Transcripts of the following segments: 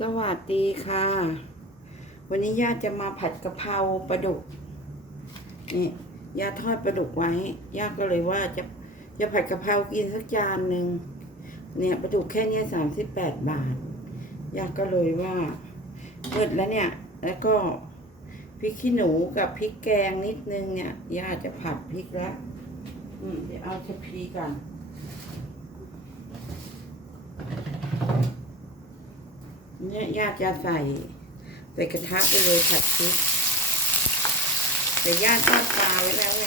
สวัสดีค่ะ วันนี้ย่าจะมาผัดกะเพราปลาดุกนี่ย่าทอดปลาดุกไว้ย่าก็เลยว่าจะจะผัดกะเพรากินสักจานหนึ่งเนี่ยปลาดุกแค่เนี้สามสิบแปดบาทย่าก็เลยว่าเปิดแล้วเนี่ย แล้วก็พริกขี้หนูกับพริกแกงนิดนึงเนี่ยย่าจะผัดพริกละอืมเดี๋ยวเอาชะพีก่อน เนี่ยญาติจะใส่ใส่กระทะไปเลยผัดพริกแต่ญาติทอดปลาไว้แล้วไง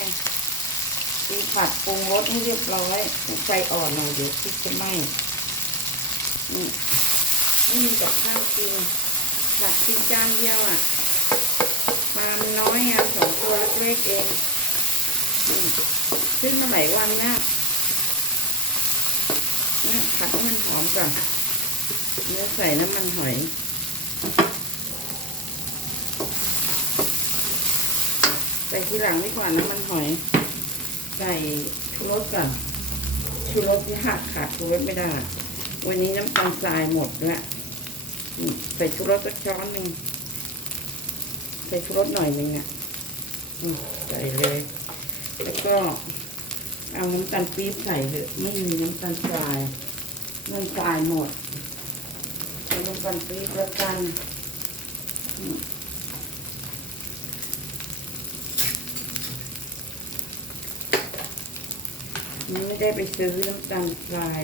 มีผัดปรุงรสให้เรียบร้อยไฟอ่อนหน่อยเดี๋ยวพริกจะไหม้นี่ไม่มีกับข้าวกินผัดกินจานเดียวอะปลามันน้อยอะสองตัวเล็กเองอืมขึ้นมาหลายวันนะเนี่ยผัดให้มันหอมก่อน เนื้อใส่น้ำมันหอยใส่ทีหลังดีกว่าน้ำมันหอย ใส่ชูรสก่อนชูรสยากขาดชูรสไม่ได้ วันนี้น้ำตาลทรายหมดล้วอืมใส่ชูรสสักช้อนหนึ่งใส่ชูรสหน่อยหนึ่งอะใส่เลย แล้วก็เอาน้ำตาลปี๊บใส่เถอะไม่มีน้ำตาลทรายน้ำตาลหมด ลงกันปี๊บแล้วกันนี่ไม่ได้ไปซื้อน้ำตาลทราย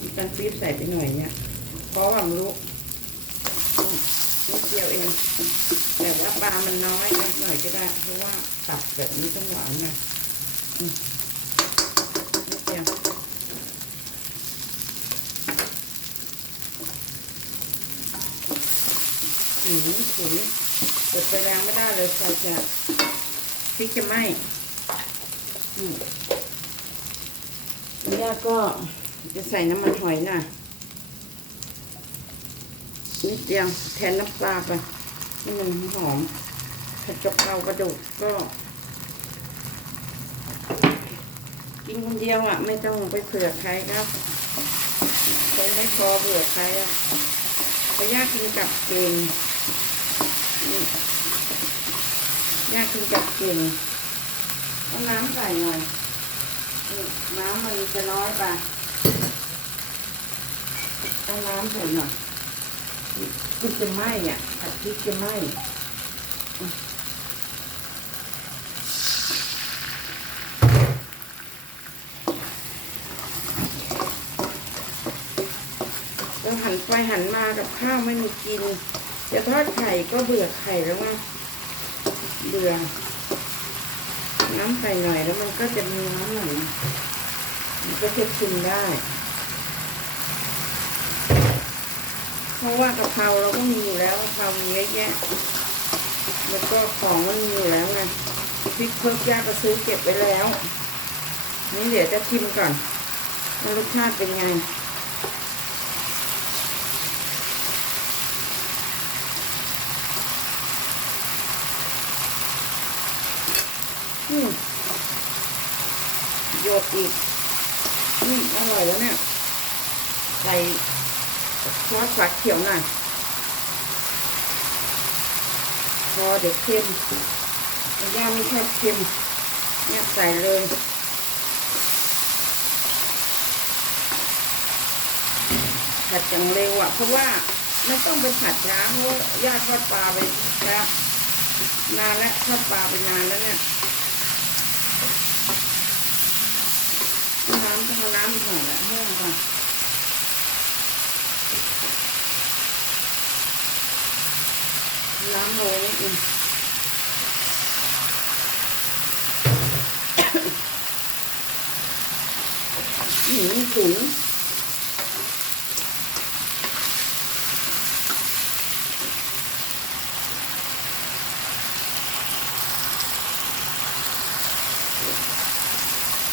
น้ำตาลปี๊บใส่ไปหน่อยเนี่ยเพราะว่าไม่รู้อืมนิดเดียวเอง แต่ว่าปลามันน้อยนิดหน่อยก็ได้ เพราะว่าตับแบบนี้ต้องหวานไงอืมนิดเดียว หืมถุนเปิดไฟแรงไม่ได้เลยไฟจะพริกจะไหม้ย่าก็จะใส่น้ำมันหอยน่ะนิดเดียวแทนน้ำปลาไปให้มันหอมผัดกะเพรากระดูกก็ กินคนเดียวอะ ไม่ต้องไปเผื่อใครครับคงไม่พอเผื่อใครอะเพราะย่ากินกับเกง ยากกินกับเก่งเอาน้ำใส่หน่อยน้ำมันจะน้อยไปเอาน้ำใส่หน่อยพริกจะไหม้อะผัดพริกจะไหม้อืมแล้วหันไปหันมากับข้าวไม่มีกิน จะทอดไข่ก็เบื่อไข่แล้วไงเบื่อ น้ำใส่หน่อยแล้วมันก็จะมีน้ำหน่อยมันก็จะชิมได้ เพราะว่ากะเพราเราก็มีอยู่แล้วกะเพรามีเยอะแยะแล้วก็ของมันมีอยู่แล้วไงพริกเพิ่มยาก็ซื้อเก็บไว้แล้ว นี่เดี๋ยวจะชิมก่อนว่ารสชาติเป็นไง อืม หยดอีกอืมอร่อยแล้วเนี่ย ใส่ซอสฝักเขียวหน่อยพอเดี๋ยวเค็มย่าไม่ใช่เค็มเนี่ยใส่เลยผัดจังเร็วอะ เพราะว่าไม่ต้องไปผัดช้าเพราะย่าทอดปลาไปแล้วนานแล้วทอดปลาไปนานแล้วเนี่ย น้ำต้อง เอาน้ำอีกหน่อยละแห้งก่อนน้ำโรยนิดนึงหนีถุน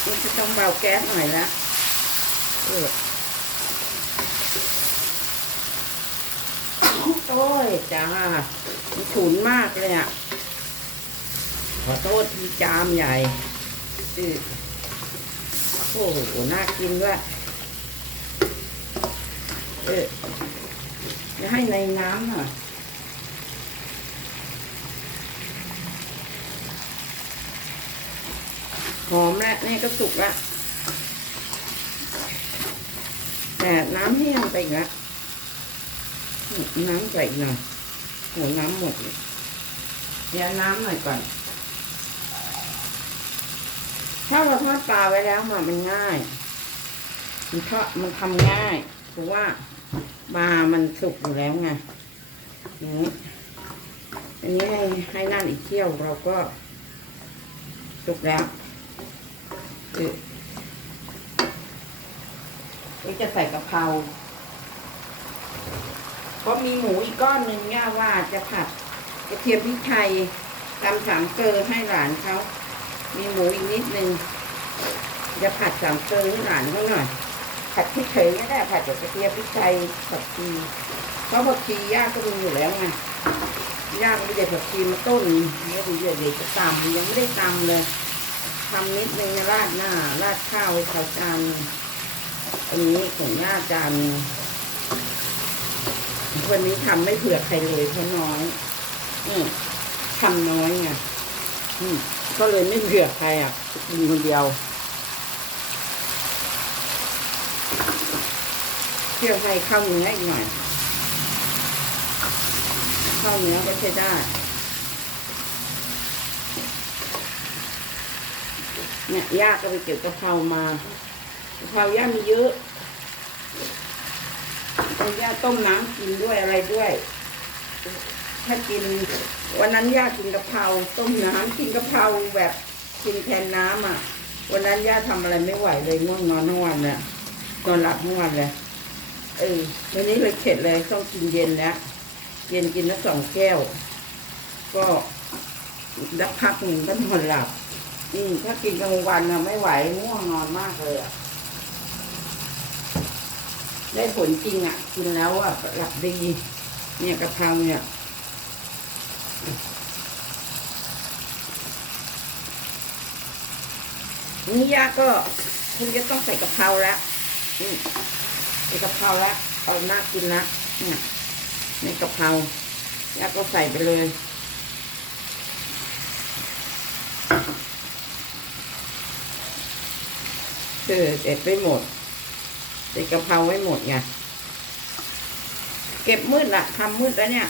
มันจะต้องเบาแก๊สหน่อยละเออโอ้ยจ้ามันฉุนมากเลยอะขอโทษทีจามใหญ่เออโอ้โห น่ากินด้วยเออจะให้ในน้ำหน่อย หอมแล้วนี่ก็สุกล้วแต่น้ำแห้งไปอีกล้วน้ำใส่หน่อยโหน้ำหมดเลยเดี๋ยวน้ำหน่อยก่อน ถ้าเราทอดปลาไว้แล้วมันมันง่าย มันทอดมันทำง่ายเพราะว่าปลามันสุกอยู่แล้วไงอย่างนี้อันนี้ให้ให้นั่นอีกเที่ยวเราก็สุกแล้ว คือนี่จะใส่กะเพราก็มีหมูอีกก้อนหนึ่งย่าว่าจะผัดกระเทียมพริกไทยตำสามเกลอให้หลานเขา มีหมูอีกนิดนึง จะผัดสามเกลอให้หลานเขาหน่อย ผัดพริกเฉยก็ได้ผัดกับกระเทียมพริกไทยผักชีเพราะผักชีย่าก็มีอยู่แล้วไงย่าก็ไม่ได้ผักชีมาต้นเดี๋ยวเดี๋ยวเดี๋ยวจะตำยังไม่ได้ตำเลย ทำนิดนึงนะราดหน้า ราดข้าวให้เขาจานหนึ่งอันนี้ของย่าจานหนึ่งวันนี้ทำไม่เผื่อใครเลยเพราะน้อยอืมทำน้อยไงอืมก็เลยไม่เผื่อใครอะกินคนเดียวเที่ยวให้ข้าวเนื้ออีกหน่อยข้าวเนื้อก็ใช้ได้ เนี่ยย่าก็ไปเก็บกะเพรามากะเพราย่ามีเยอะย่าต้มน้ำกินด้วยอะไรด้วยถ้ากิน วันนั้นย่ากินกะเพราต้มน้ำกินกะเพราแบบกินแทนน้ำอะ วันนั้นย่าทำอะไรไม่ไหวเลยง่วงนอนทั้งวันเนี่ยนอนหลับทั้งวันเลยเออวันนี้เลยเข็ดเลยต้องกินเย็นแล้วเย็นกินแล้วสองแก้ว ก็ดักพักหนึ่งก็นอนหลับ อืมถ้ากินกลางวันอะไม่ไหวง่วงนอนมากเลยอะได้ผลจริงอะกินแล้วอะหลับดี เนี่ยกระเพราเนี่ยนี่ยาก็คงจะต้องใส่กะเพราแล้วอืมใส่กะเพราแล้วเอาหน้ากินละเนี่ยในกะเพรายาก็ใส่ไปเลย เออเด็ดไปหมดใส่กะเพราไว้หมดไงเก็บมืดละทำมืดแล้วเนี่ย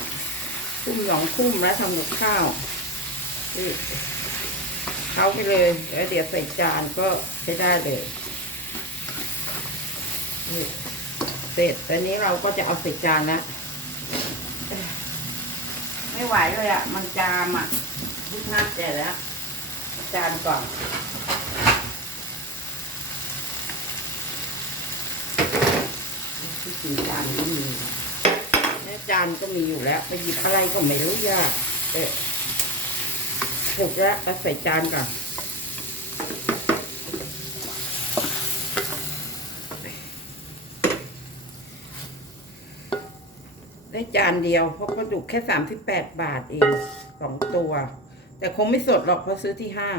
ทุ่มสองทุ่มแล้วทำกับข้าวเข้าไปเลยแล้วเดี๋ยวใส่จานก็ใช้ได้เลยเสร็จตอนนี้เราก็จะเอาใส่จานแล้วเอ้ยไม่ไหวเลยอะ มันจามอะพุกน้ำแก่แล้วจานก่อน ที่กินจานก็มีแม่จานก็มีอยู่แล้ว ไปหยิบอะไรก็ไม่รู้ยากเออถูกแล้วไปใส่จานก่อนได้จานเดียวเพราะกระดูกแค่สามสิบแปดบาทเองสองตัว แต่คงไม่สดหรอกเพราะซื้อที่ห้าง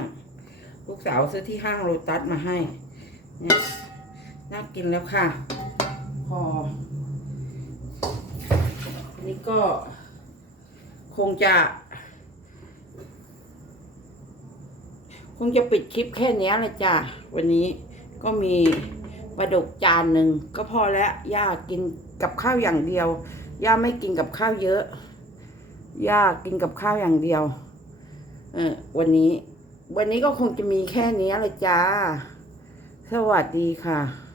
ลูกสาวซื้อที่ห้างโรตัสมาให้เนี่ยน่ากินแล้วค่ะ พอ อันี่ก็คงจะ คงจะปิดคลิปแค่นี้เลยจ้ะ วันนี้ก็มีปลาดุกจานหนึ่งก็พอแล้วย่ากินกับข้าวอย่างเดียว ย่าไม่กินกับข้าวเยอะ ย่ากินกับข้าวอย่างเดียว เออวันนี้ วันนี้ก็คงจะมีแค่นี้เลยจ้า สวัสดีค่ะ